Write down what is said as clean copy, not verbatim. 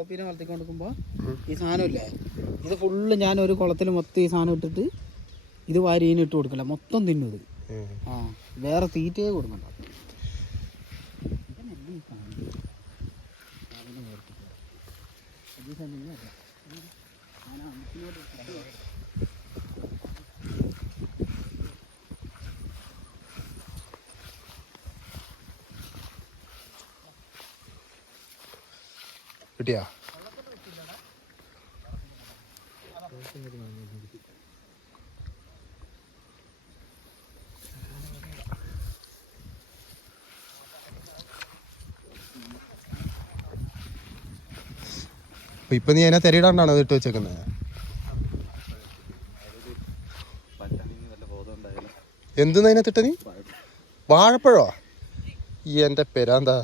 കോപ്പീനെ വളർത്തിക്കൊണ്ട് കൊടുക്കുമ്പോൾ ഈ സാധനമില്ലേ, ഇത് ഫുള്ള് ഞാൻ ഒരു കുളത്തിൽ മൊത്തം ഈ സാധനം ഇട്ടിട്ട് ഇത് വാരീന് ഇട്ട് കൊടുക്കില്ല, മൊത്തം തിന്നത്. ആ വേറെ തീറ്റയെ കൊടുക്കണ്ട. കിട്ടിയാ ഇപ്പൊ നീ അതിനെ തിരയിടാണ്ടാണ് അത് ഇട്ട് വെച്ചേക്കുന്നത്. എന്തെന്ന് അതിനകത്തിട്ട നീ? വാഴപ്പഴോ? എന്റെ പെരാന്താ.